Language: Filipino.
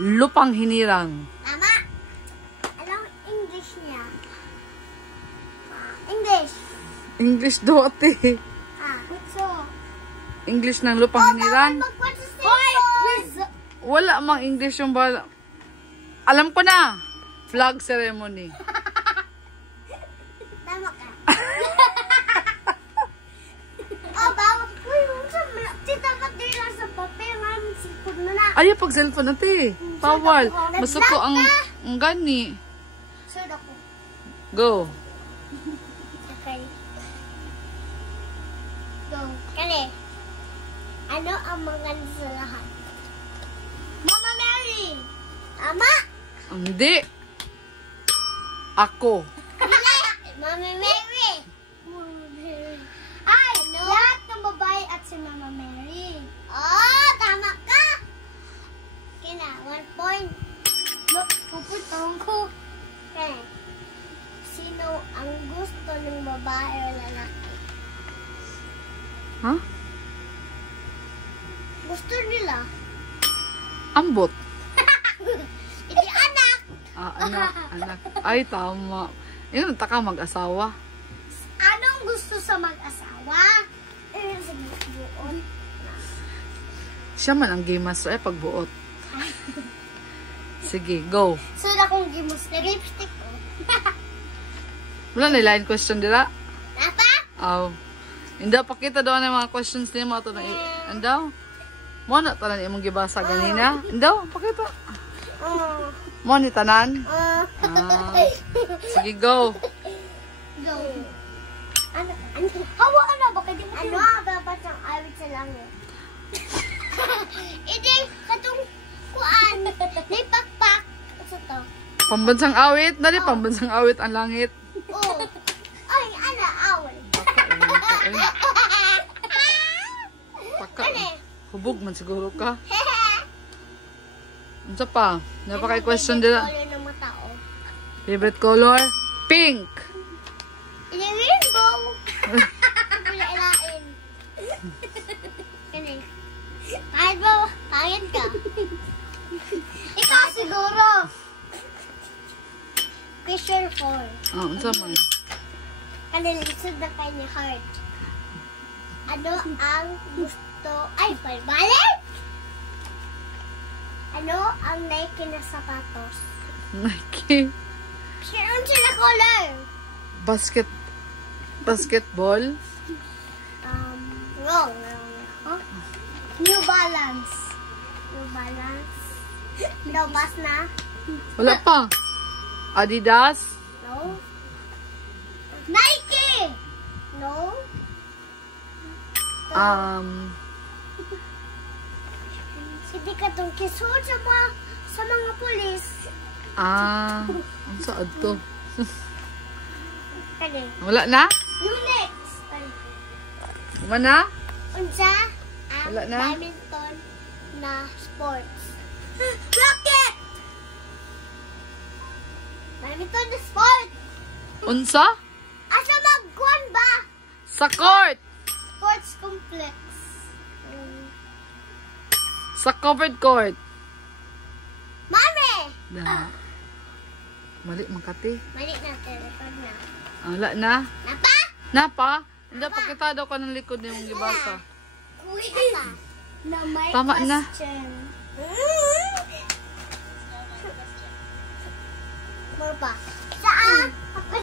lupang hinirang? Tama. Anong English niya? English. English dote. So. English ng lupang hinirang? Hoy! Wala mang English yung bala. Alam ko na. Flag ceremony. Tama ka. Bawal. Uy, tita, ba't di lang sa papel? Maraming sipod mo na. Ayaw pag cellphone natin. Bawal. Masuko ang gani. Sure ako. Go. Okay. Go. Kali. Ano ang maganda sa lahat? Mama Mary! Tama! Hindi. Ako. Hindi! Mama Mary! Ay! Ano? Lahat ng babae at si Mama Mary. Oh! Tama ka! Kina, 1 point. Look, puputong ko. Okay. Sino ang gusto ng babae o lalaki? Huh? Gusto nila. Ambot. Hindi anak. Anak. Ay, tama. Yun, taka mag-asawa. Anong gusto sa mag-asawa? Sa buon. Siya man ang game master ay pagbuot. Sige, go. So na kong gimos na lipstick ko. Wala na line question dira. Napa? Aw. Hindi pakita daw ng mga questions niya mga to na andaw. Mo na tanan imong gibasa ganina. Andaw, pakita. Mo ni tanan. Sige, go. Go. Ano? Hawa ano ba kay di mo? Ano dapat ang awit sa langit? Hindi katong kuan. May pakpak. Sa to. Pambansang awit, dali pambansang awit ang langit. Oh. Ay, ana awit. Paka. Hubog man siguro ka. Unsa pa? Napaka question dira. Color ng mata ko. Favorite color? Pink. Yung rainbow. Wala ilain. Kani. Kahit ba, pangit ka. Ikaw siguro. Question 4. Unsa man? Kanilisod na kanya heart. Ano ang gusto? Ay, balik! Ano ang Nike na sapatos? Nike. Saan sila color? Basketball? Wrong. New Balance. New Balance. Lobas na? Wala pa. Adidas? No. Nike! No. Hindi ka itong kisod sa mga pulis. Ang saad to? Kani. Wala na? Yung next. Mana? Unsa ang Wala na? badminton na sports? Rocket! Badminton na sport! Unsa? Asa magkuhan ba? Sa court! Sports complex. Sa covered court. Mami! Da. Mali makati. Mali na, telepon na. Wala na? Napa? Napa? Hindi pakita daw ka ng likod ng gibasa. Napa? Na may Tama na. question. More pa.